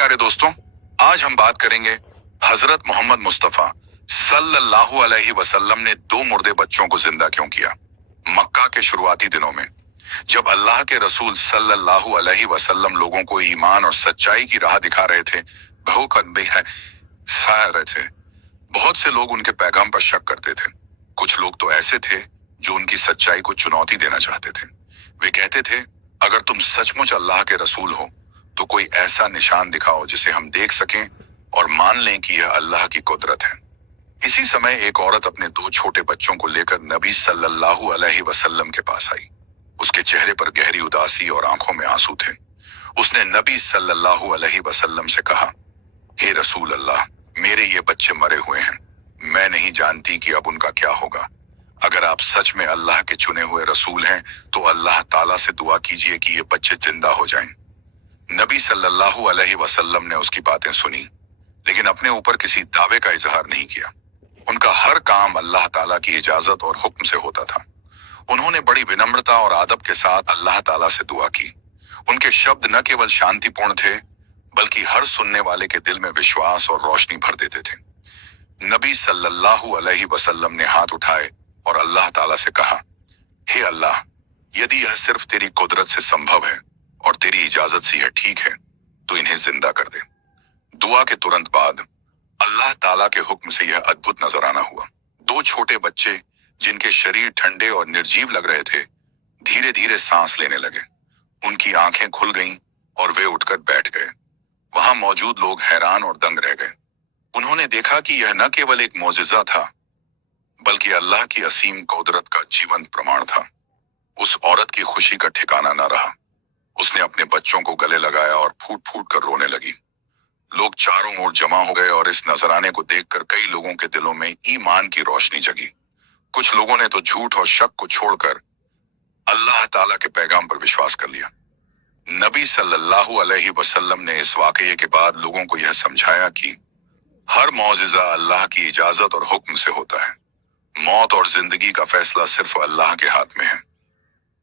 प्यारे दोस्तों, आज हम बात करेंगे हजरत मोहम्मद मुस्तफा सल्लल्लाहु अलैहि वसल्लम ने दो मुर्दे बच्चों को जिंदा क्यों किया। मक्का के शुरुआती दिनों में जब अल्लाह के रसूल सल्लल्लाहु अलैहि वसल्लम लोगों को ईमान और सच्चाई की राह दिखा रहे थे, रहे थे, बहुत से लोग उनके पैगाम पर शक करते थे। कुछ लोग तो ऐसे थे जो उनकी सच्चाई को चुनौती देना चाहते थे। वे कहते थे, अगर तुम सचमुच अल्लाह के रसूल हो तो कोई ऐसा निशान दिखाओ जिसे हम देख सकें और मान लें कि यह अल्लाह की कुदरत है। इसी समय एक औरत अपने दो छोटे बच्चों को लेकर नबी सल्लल्लाहु अलैहि वसल्लम के पास आई। उसके चेहरे पर गहरी उदासी और आंखों में आंसू थे। उसने नबी सल्लल्लाहु अलैहि वसल्लम से कहा, हे रसूल अल्लाह, मेरे ये बच्चे मरे हुए हैं। मैं नहीं जानती कि अब उनका क्या होगा। अगर आप सच में अल्लाह के चुने हुए रसूल हैं तो अल्लाह ताला से दुआ कीजिए कि ये बच्चे जिंदा हो जाएं। नबी सल्लल्लाहु अलैहि वसल्लम ने उसकी बातें सुनी, लेकिन अपने ऊपर किसी दावे का इजहार नहीं किया। उनका हर काम अल्लाह ताला की इजाजत और हुक्म से होता था। उन्होंने बड़ी विनम्रता और आदब के साथ अल्लाह ताला से दुआ की। उनके शब्द न केवल शांतिपूर्ण थे, बल्कि हर सुनने वाले के दिल में विश्वास और रोशनी भर देते थे। नबी सल्लल्लाहु अलैहि वसल्लम ने हाथ उठाए और अल्लाह ताला से कहा, हे अल्लाह, यदि यह सिर्फ तेरी कुदरत से संभव है और तेरी इजाजत से यह ठीक है तो इन्हें जिंदा कर दे। दुआ के तुरंत बाद अल्लाह ताला के हुक्म से यह अद्भुत नजराना हुआ। दो छोटे बच्चे जिनके शरीर ठंडे और निर्जीव लग रहे थे, धीरे धीरे सांस लेने लगे। उनकी आंखें खुल गईं और वे उठकर बैठ गए। वहां मौजूद लोग हैरान और दंग रह गए। उन्होंने देखा कि यह न केवल एक मौजिजा था, बल्कि अल्लाह की असीम कुदरत का जीवंत प्रमाण था। उस औरत की खुशी का ठिकाना न रहा। उसने अपने बच्चों को गले लगाया और फूट फूट कर रोने लगी। लोग चारों ओर जमा हो गए और इस नजराने को देखकर कई लोगों के दिलों में ईमान की रोशनी जगी। कुछ लोगों ने तो झूठ और शक को छोड़कर अल्लाह ताला के पैगाम पर विश्वास कर लिया। नबी सल्लल्लाहु अलैहि वसल्लम ने इस वाकये के बाद लोगों को यह समझाया कि हर मौजिजा अल्लाह की इजाजत और हुक्म से होता है। मौत और जिंदगी का फैसला सिर्फ अल्लाह के हाथ में है।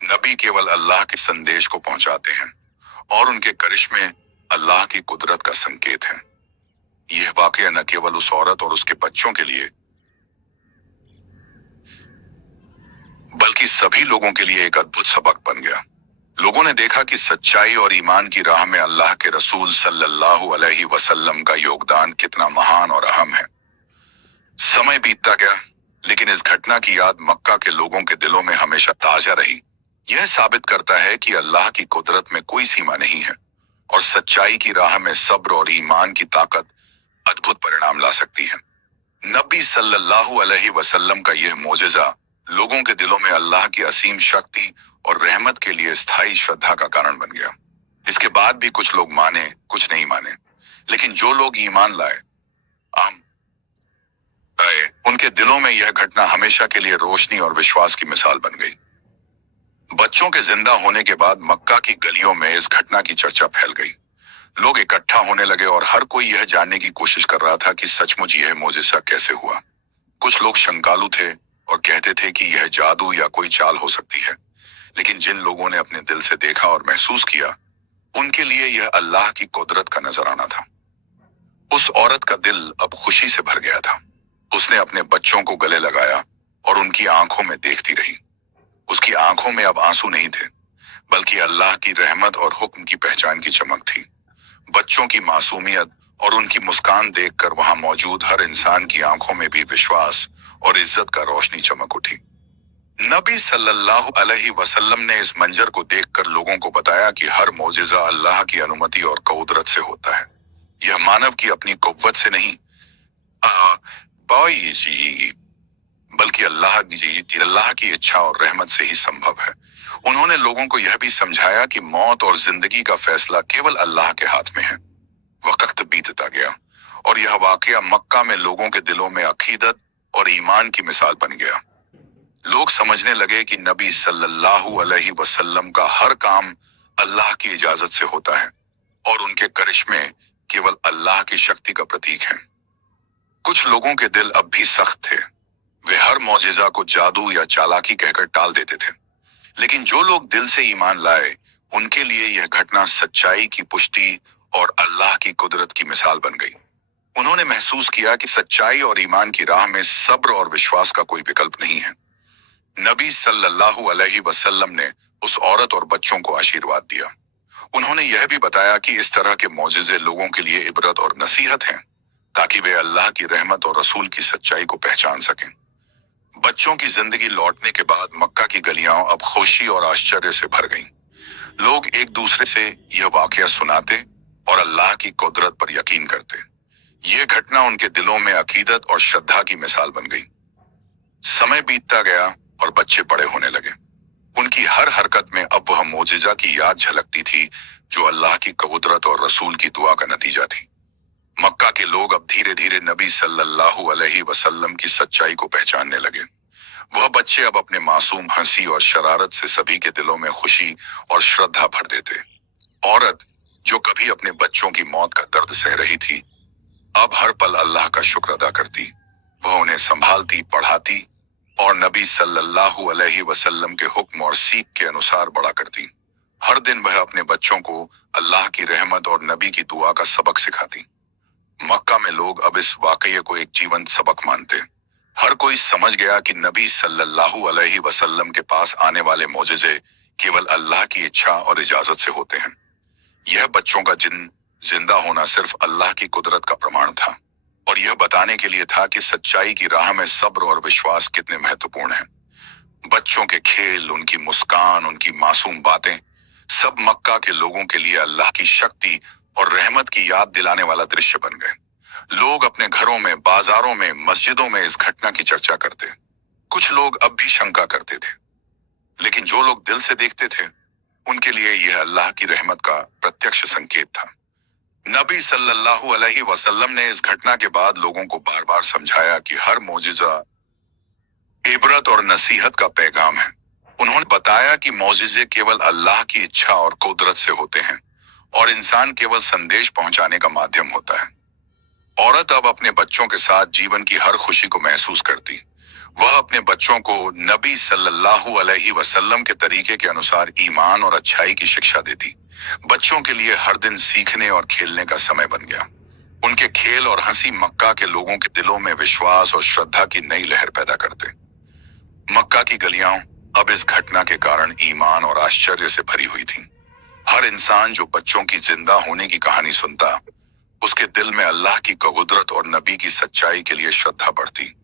नबी केवल अल्लाह के संदेश को पहुंचाते हैं और उनके करिश्मे अल्लाह की कुदरत का संकेत है। यह वाकया न केवल उस औरत और उसके बच्चों के लिए, बल्कि सभी लोगों के लिए एक अद्भुत सबक बन गया। लोगों ने देखा कि सच्चाई और ईमान की राह में अल्लाह के रसूल सल्लल्लाहु अलैहि वसल्लम का योगदान कितना महान और अहम है। समय बीतता गया, लेकिन इस घटना की याद मक्का के लोगों के दिलों में हमेशा ताजा रही। यह साबित करता है कि अल्लाह की कुदरत में कोई सीमा नहीं है और सच्चाई की राह में सब्र और ईमान की ताकत अद्भुत परिणाम ला सकती है। नबी सल्लल्लाहु अलैहि वसल्लम का यह मोजज़ा लोगों के दिलों में अल्लाह की असीम शक्ति और रहमत के लिए स्थायी श्रद्धा का कारण बन गया। इसके बाद भी कुछ लोग माने, कुछ नहीं माने, लेकिन जो लोग ईमान लाए, उनके दिलों में यह घटना हमेशा के लिए रोशनी और विश्वास की मिसाल बन गई। बच्चों के जिंदा होने के बाद मक्का की गलियों में इस घटना की चर्चा फैल गई। लोग इकट्ठा होने लगे और हर कोई यह जानने की कोशिश कर रहा था कि सचमुच यह मोजिज़ा कैसे हुआ। कुछ लोग शंकालु थे और कहते थे कि यह जादू या कोई चाल हो सकती है, लेकिन जिन लोगों ने अपने दिल से देखा और महसूस किया, उनके लिए यह अल्लाह की कुदरत का नजराना था। उस औरत का दिल अब खुशी से भर गया था। उसने अपने बच्चों को गले लगाया और उनकी आंखों में देखती रही। उसकी आंखों में अब आंसू नहीं थे, बल्कि अल्लाह की रहमत और हुक्म की पहचान की चमक थी। बच्चों की मासूमियत और उनकी मुस्कान देखकर वहां मौजूद हर इंसान की आंखों में भी विश्वास और इज्जत का रोशनी चमक उठी। नबी सल्लल्लाहु अलैहि वसल्लम ने इस मंजर को देखकर लोगों को बताया कि हर मौजिज़ा अल्लाह की अनुमति और कुदरत से होता है। यह मानव की अपनी कुव्वत से नहीं, बल्कि अल्लाह की इच्छा और रहमत से ही संभव है। उन्होंने लोगों को यह भी समझाया कि मौत और जिंदगी का फैसला केवल अल्लाह के हाथ में है। वक्त बीतता गया और यह वाकया मक्का में लोगों के दिलों में अकीदत और ईमान की मिसाल बन गया। लोग समझने लगे कि नबी सल्लल्लाहु अलैहि वसल्लम का हर काम अल्लाह की इजाजत से होता है और उनके करिश्मे केवल अल्लाह की शक्ति का प्रतीक हैं। कुछ लोगों के दिल अब भी सख्त थे। वे हर मौजिज़ा को जादू या चालाकी कहकर टाल देते थे, लेकिन जो लोग दिल से ईमान लाए, उनके लिए यह घटना सच्चाई की पुष्टि और अल्लाह की कुदरत की मिसाल बन गई। उन्होंने महसूस किया कि सच्चाई और ईमान की राह में सब्र और विश्वास का कोई विकल्प नहीं है। नबी सल्लल्लाहु अलैहि वसल्लम ने उस औरत और बच्चों को आशीर्वाद दिया। उन्होंने यह भी बताया कि इस तरह के मौजिज़े लोगों के लिए इबरत और नसीहत हैं, ताकि वे अल्लाह की रहमत और रसूल की सच्चाई को पहचान सकें। बच्चों की जिंदगी लौटने के बाद मक्का की गलियां अब खुशी और आश्चर्य से भर गईं। लोग एक दूसरे से यह वाकया सुनाते और अल्लाह की कुदरत पर यकीन करते। यह घटना उनके दिलों में अकीदत और श्रद्धा की मिसाल बन गई। समय बीतता गया और बच्चे बड़े होने लगे। उनकी हर हरकत में अब वह मोजिजा की याद झलकती थी जो अल्लाह की कुदरत और रसूल की दुआ का नतीजा थी। मक्का के लोग अब धीरे धीरे नबी सल्लल्लाहु अलैहि वसल्लम की सच्चाई को पहचानने लगे। वह बच्चे अब अपने मासूम हंसी और शरारत से सभी के दिलों में खुशी और श्रद्धा भर देते। औरत जो कभी अपने बच्चों की मौत का दर्द सह रही थी, अब हर पल अल्लाह का शुक्र अदा करती। वह उन्हें संभालती, पढ़ाती और नबी सल्लल्लाहु अलैहि वसल्लम के हुक्म और सीख के अनुसार बड़ा करती। हर दिन वह अपने बच्चों को अल्लाह की रहमत और नबी की दुआ का सबक सिखाती। मक्का में लोग अब इस वाकये को एक जीवंत सबक मानते। हर कोई समझ गया कि नबी सल्लल्लाहु अलैहि वसल्लम के पास आने वाले मोजिज़े केवल अल्लाह की इच्छा और इजाजत से होते हैं। यह बच्चों का जिंदा होना सिर्फ अल्लाह की कुदरत का प्रमाण था और यह बताने के लिए था कि सच्चाई की राह में सब्र और विश्वास कितने महत्वपूर्ण हैं। बच्चों के खेल, उनकी मुस्कान, उनकी मासूम बातें, सब मक्का के लोगों के लिए अल्लाह की शक्ति और रहमत की याद दिलाने वाला दृश्य बन गए। लोग अपने घरों में, बाजारों में, मस्जिदों में इस घटना की चर्चा करते। कुछ लोग अब भी शंका करते थे, लेकिन जो लोग दिल से देखते थे उनके लिए यह अल्लाह की रहमत का प्रत्यक्ष संकेत था। नबी सल्लल्लाहु अलैहि वसल्लम ने इस घटना के बाद लोगों को बार बार समझाया कि हर मोजिजा इबरत और नसीहत का पैगाम है। उन्होंने बताया कि मोजिज़े केवल अल्लाह की इच्छा और कुदरत से होते हैं और इंसान केवल संदेश पहुंचाने का माध्यम होता है। औरत अब अपने बच्चों के साथ जीवन की हर खुशी को महसूस करती। वह अपने बच्चों को नबी सल्लल्लाहु अलैहि वसल्लम के तरीके के अनुसार ईमान और अच्छाई की शिक्षा देती। बच्चों के लिए हर दिन सीखने और खेलने का समय बन गया। उनके खेल और हंसी मक्का के लोगों के दिलों में विश्वास और श्रद्धा की नई लहर पैदा करते। मक्का की गलियां अब इस घटना के कारण ईमान और आश्चर्य से भरी हुई थीं। हर इंसान जो बच्चों की जिंदा होने की कहानी सुनता, उसके दिल में अल्लाह की कुदरत और नबी की सच्चाई के लिए श्रद्धा बढ़ती।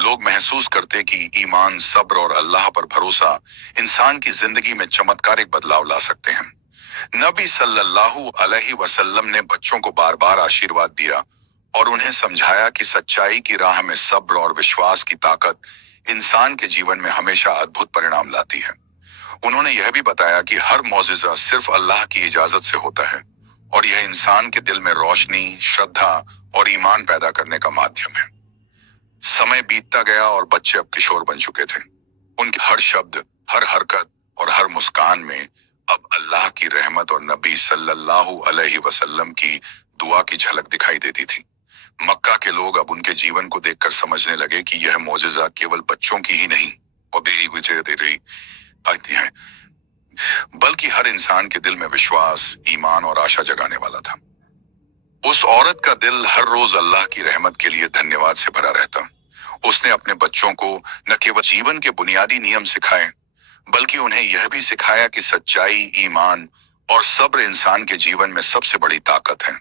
लोग महसूस करते कि ईमान, सब्र और अल्लाह पर भरोसा इंसान की जिंदगी में चमत्कारिक बदलाव ला सकते हैं। नबी सल्लल्लाहु अलैहि वसल्लम ने बच्चों को बार बार आशीर्वाद दिया और उन्हें समझाया कि सच्चाई की राह में सब्र और विश्वास की ताकत इंसान के जीवन में हमेशा अद्भुत परिणाम लाती है। उन्होंने यह भी बताया कि हर मौजिज़ा सिर्फ अल्लाह की इजाजत से होता है और यह इंसान के दिल में रोशनी, श्रद्धा और ईमान पैदा करने का माध्यम है। समय बीतता गया और बच्चे अब किशोर बन चुके थे। उनके हर शब्द, हर हरकत और हर मुस्कान में अब अल्लाह की रहमत और नबी सल्लल्लाहु अलैहि वसल्लम की दुआ की झलक दिखाई देती थी। मक्का के लोग अब उनके जीवन को देखकर समझने लगे कि यह मोजिज़ा केवल बच्चों की ही नहीं और दे रही आती है, बल्कि हर इंसान के दिल में विश्वास, ईमान और आशा जगाने वाला था। उस औरत का दिल हर रोज अल्लाह की रहमत के लिए धन्यवाद से भरा रहता। उसने अपने बच्चों को न केवल जीवन के बुनियादी नियम सिखाए, बल्कि उन्हें यह भी सिखाया कि सच्चाई, ईमान और सब्र इंसान के जीवन में सबसे बड़ी ताकत है।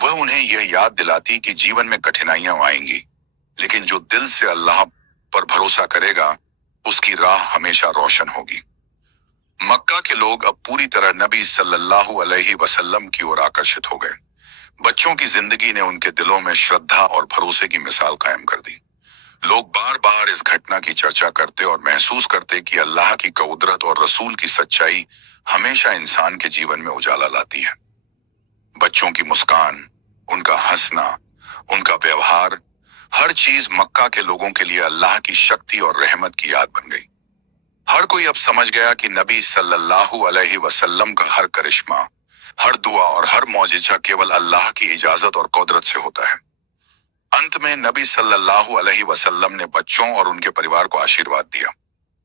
वह उन्हें यह याद दिलाती कि जीवन में कठिनाइयां आएंगी, लेकिन जो दिल से अल्लाह पर भरोसा करेगा उसकी राह हमेशा रोशन होगी। मक्का के लोग अब पूरी तरह नबी सल्लल्लाहु अलैहि वसल्लम की ओर आकर्षित हो गए। बच्चों की जिंदगी ने उनके दिलों में श्रद्धा और भरोसे की मिसाल कायम कर दी। लोग बार बार इस घटना की चर्चा करते और महसूस करते कि अल्लाह की कुदरत और रसूल की सच्चाई हमेशा इंसान के जीवन में उजाला लाती है। बच्चों की मुस्कान, उनका हंसना, उनका व्यवहार, हर चीज मक्का के लोगों के लिए अल्लाह की शक्ति और रहमत की याद बन गई। हर कोई अब समझ गया कि नबी सल्लल्लाहु अलैहि वसल्लम का हर करिश्मा, हर दुआ और हर मौजिज़ा केवल अल्लाह की इजाजत और कुदरत से होता है। अंत में नबी सल्लल्लाहु अलैहि वसल्लम ने बच्चों और उनके परिवार को आशीर्वाद दिया।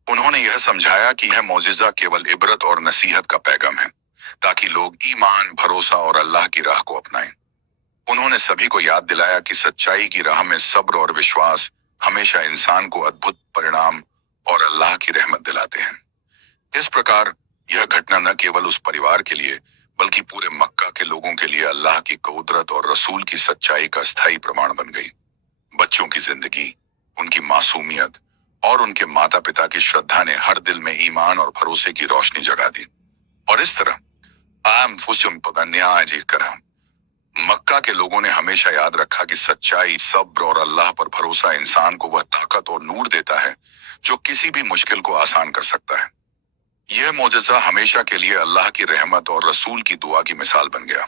उन्होंने यह समझाया कि यह मौजिज़ा केवल इबरत और नसीहत का पैगाम है, ताकि लोग ईमान, भरोसा और अल्लाह की राह को अपनाएं। उन्होंने सभी को याद दिलाया कि सच्चाई की राह में सब्र और विश्वास हमेशा इंसान को अद्भुत परिणाम और अल्लाह की रहमत दिलाते हैं। इस प्रकार यह घटना न केवल उस परिवार के लिए बल्कि पूरे मक्का के लोगों के लिए अल्लाह की कुदरत और रसूल की सच्चाई का स्थायी प्रमाण बन गई। बच्चों की जिंदगी, उनकी मासूमियत और उनके माता पिता की श्रद्धा ने हर दिल में ईमान और भरोसे की रोशनी जगा दी। और इस तरह आम फुसुम न्याय कर मक्का के लोगों ने हमेशा याद रखा कि सच्चाई, सब्र और अल्लाह पर भरोसा इंसान को वह ताकत और नूर देता है जो किसी भी मुश्किल को आसान कर सकता है। यह मोजज़ा हमेशा के लिए अल्लाह की रहमत और रसूल की दुआ की मिसाल बन गया।